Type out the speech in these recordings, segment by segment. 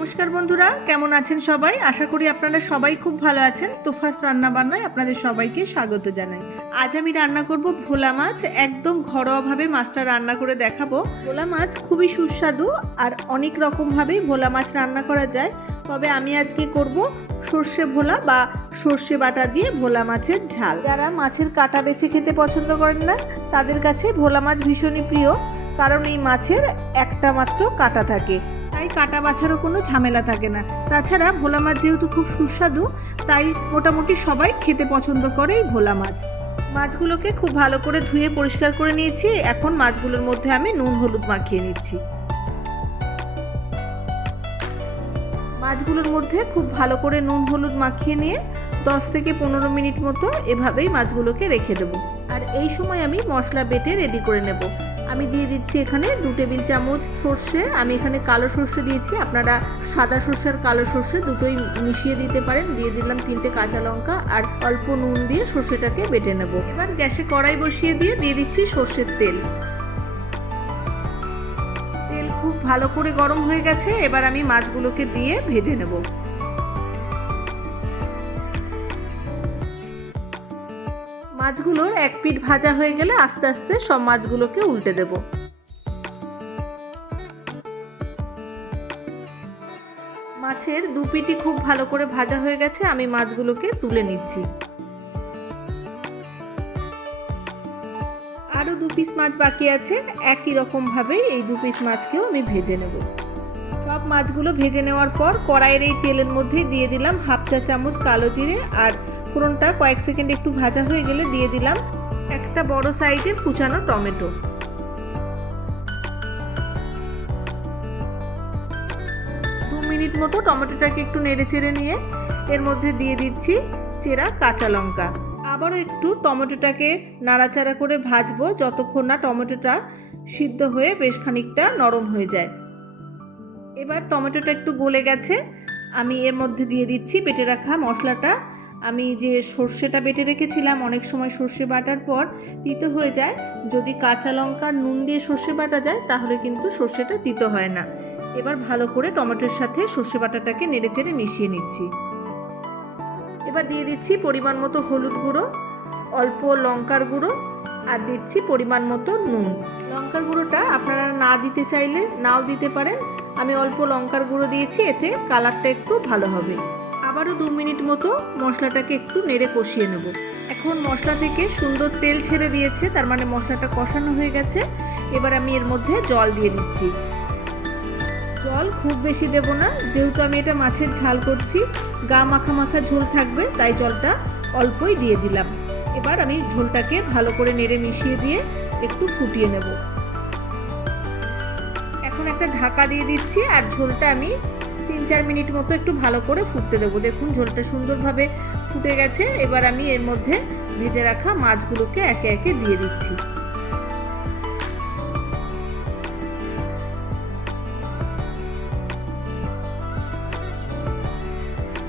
নমস্কার বন্ধুরা, কেমন আছেন সবাই? আশা করি আপনারা সবাই খুব ভালো আছেন। তুফাস রান্না বান্নায় আপনাদের সবাইকে স্বাগত জানাই। আজ আমি রান্না করব ভোলা মাছ। একদম ঘরোয়াভাবে মাছটা রান্না করে দেখাবো। ভোলা মাছ খুবই সুস্বাদু আর অনেক রকমভাবেই ভোলা মাছ রান্না করা যায়, তবে আমি আজকে করব সর্ষে ভোলা বা সর্ষে বাটা দিয়ে ভোলা মাছের ঝাল। যারা মাছের কাঁটা বেছে খেতে পছন্দ করেন না তাদের কাছে ভোলা মাছ ভীষণই প্রিয়, কারণ এই মাছের একটা মাত্র কাঁটা থাকে, তাই কাঁটা বাছারও কোনো ঝামেলা থাকে না। তাছাড়া ভোলা মাছ যেহেতু খুব সুস্বাদু, তাই মোটামুটি সবাই খেতে পছন্দ করে এই ভোলা মাছ। মাছগুলোকে খুব ভালো করে ধুয়ে পরিষ্কার করে নিয়েছি। এখন মাছগুলোর মধ্যে আমি নুন হলুদ মাখিয়ে নিচ্ছি। মাছগুলোর মধ্যে খুব ভালো করে নুন হলুদ মাখিয়ে নিয়ে 10 থেকে 15 মিনিট মতো এভাবেই মাছগুলোকে রেখে দেবো। আর এই সময় আমি মশলা বেটে রেডি করে নেব। আমি দিয়ে দিচ্ছি এখানে 2 টেবিল চামচ সর্ষে। আমি এখানে কালো সর্ষে দিয়েছি, আপনারা সাদা সর্ষে আর কালো সর্ষে দুটোই মিশিয়ে দিতে পারেন। দিয়ে দিলাম 3টে কাঁচা লঙ্কা আর অল্প নুন দিয়ে সর্ষেটাকে বেটে নেব। এবার গ্যাসে কড়াই বসিয়ে দিয়ে দিচ্ছি সর্ষের তেল। তেল খুব ভালো করে গরম হয়ে গেছে। এবার আমি মাছগুলোকে দিয়ে ভেজে নেব। মাছগুলোর এক পিঠ ভাজা হয়ে গেলে আস্তে আস্তে সব মাছগুলোকে উল্টে দেব। মাছের 2 পিঠই খুব ভালো করে ভাজা হয়ে গেছে। আমি মাছগুলোকে তুলে নিচ্ছি। আরও 2 পিস মাছ বাকি আছে। একই রকম ভাবে এই 2 পিস মাছকেও আমি ভেজে নেব। সব মাছগুলো ভেজে নেওয়ার পর কড়াইয়ের এই তেলের মধ্যে দিয়ে দিলাম 1/2 চা চামচ কালো জিরে, আর ফোড়নটা কয়েক সেকেন্ড একটু ভাজা হয়ে গেলে দিয়ে দিলাম একটা বড় সাইজের কুচানো টমেটো। 2 মিনিট মতো টমেটোটাকে একটু নেড়ে চেড়ে নিয়ে এর মধ্যে দিয়ে দিচ্ছি চেরা কাঁচা লঙ্কা। আবারও একটু টমেটোটাকে নাড়াচাড়া করে ভাজবো যতক্ষণ না টমেটোটা সিদ্ধ হয়ে বেশ খানিকটা নরম হয়ে যায়। এবার টমেটোটা একটু গলে গেছে। আমি এর মধ্যে দিয়ে দিচ্ছি বেটে রাখা মশলাটা। আমি যে সর্ষেটা বেটে রেখেছিলাম, অনেক সময় সর্ষে বাটার পর তিতো হয়ে যায়। যদি কাঁচা লঙ্কা নুন দিয়ে সর্ষে বাটা যায় তাহলে কিন্তু সর্ষেটা তিতো হয় না। এবার ভালো করে টমেটোর সাথে সর্ষে বাটাটাকে নেড়েচেড়ে মিশিয়ে নিচ্ছি। এবার দিয়ে দিচ্ছি পরিমাণ মতো হলুদ গুঁড়ো, অল্প লঙ্কার গুঁড়ো, আর দিচ্ছি পরিমাণ মতো নুন। লঙ্কার গুঁড়োটা আপনারা না দিতে চাইলে নাও দিতে পারেন। আমি অল্প লঙ্কার গুঁড়ো দিয়েছি, এতে কালারটা একটু ভালো হবে। আবারও 2 মিনিট মতো মশলাটাকে একটু নেড়ে কষিয়ে নেব। এখন মশলা থেকে সুন্দর তেল ছেড়ে দিয়েছে, তার মানে মশলাটা কষানো হয়ে গেছে। এবার আমি এর মধ্যে জল দিয়ে দিচ্ছি। জল খুব বেশি দেব না, যেহেতু আমি এটা মাছের ঝাল করছি, গা মাখা মাখা ঝোল থাকবে, তাই জলটা অল্পই দিয়ে দিলাম। এবার আমি ঝোলটাকে ভালো করে নেড়ে মিশিয়ে দিয়ে একটু ফুটিয়ে নেব। এখন একটা ঢাকা দিয়ে দিচ্ছি আর ঝোলটা আমি 3-4 মিনিট মতো একটু ভালো করে ফুটতে দেবো। দেখুন ঝোলটা সুন্দরভাবে ফুটে গেছে। এবার আমি এর মধ্যে ভেজে রাখা মাছগুলোকে একে একে দিয়ে দিচ্ছি।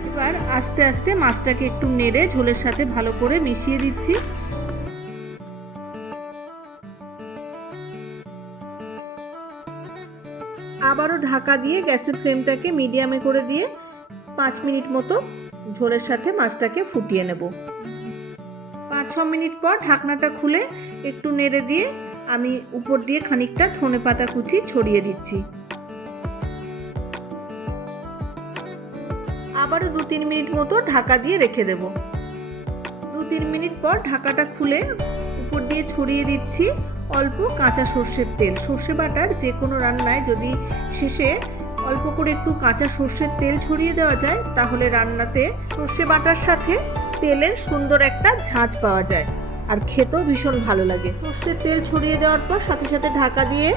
এবার আস্তে আস্তে মাছটাকে একটু নেড়ে ঝোলের সাথে ভালো করে মিশিয়ে দিচ্ছি। আবারও ঢাকা দিয়ে গ্যাসের ফ্লেমটাকে মিডিয়ামে করে দিয়ে 5 মিনিট মতো ঝোলের সাথে মাছটাকে ফুটিয়ে নেব। 5-6 মিনিট পর ঢাকনাটা খুলে একটু নেড়ে দিয়ে আমি উপর দিয়ে খানিকটা ধনেপাতা কুচি ছড়িয়ে দিচ্ছি। আবারও 2-3 মিনিট মতো ঢাকা দিয়ে রেখে দেব। 2-3 মিনিট পর ঢাকাটা খুলে উপর দিয়ে ছড়িয়ে দিচ্ছি অল্প কাঁচা সর্ষের তেল। সর্ষে বাটার যে কোনো রান্নায় যদি শেষে অল্প করে একটু কাঁচা সর্ষের তেল ছড়িয়ে দেওয়া যায়, তাহলে রান্নাতে সর্ষে বাটার সাথে তেলের সুন্দর একটা ঝাঁঝ পাওয়া যায় আর খেতেও ভীষণ ভালো লাগে। সর্ষের তেল ছড়িয়ে দেওয়ার পর সাথে সাথে ঢাকা দিয়ে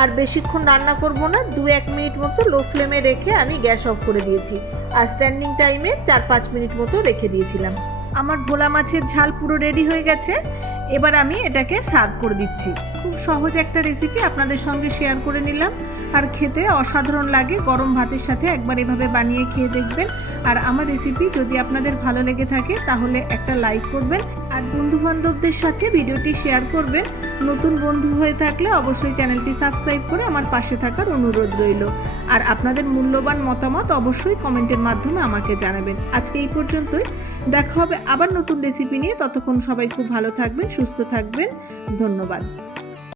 আর বেশিক্ষণ রান্না করব না, 2-1 মিনিট মতো লো ফ্লেমে রেখে আমি গ্যাস অফ করে দিয়েছি। আর স্ট্যান্ডিং টাইমে 4-5 মিনিট মতো রেখে দিয়েছিলাম। আমার ভোলা মাছের ঝাল পুরো রেডি হয়ে গেছে। এবার আমি এটাকে সার্ভ করে দিচ্ছি। খুব সহজ একটা রেসিপি আপনাদের সঙ্গে শেয়ার করে নিলাম, আর খেতে অসাধারণ লাগে। গরম ভাতের সাথে একবার এভাবে বানিয়ে খেয়ে দেখবেন। আর আমার রেসিপি যদি আপনাদের ভালো লেগে থাকে তাহলে একটা লাইক করবেন আর বন্ধুবান্ধবদের সাথে ভিডিওটি শেয়ার করবেন। নতুন বন্ধু হয়ে থাকলে অবশ্যই চ্যানেলটি সাবস্ক্রাইব করে আমার পাশে থাকার অনুরোধ রইল। আর আপনাদের মূল্যবান মতামত অবশ্যই কমেন্টের মাধ্যমে আমাকে জানাবেন। আজকে এই পর্যন্তই, দেখা হবে আবার নতুন রেসিপি নিয়ে। ততক্ষণ সবাই খুব ভালো থাকবেন, সুস্থ থাকবেন। ধন্যবাদ।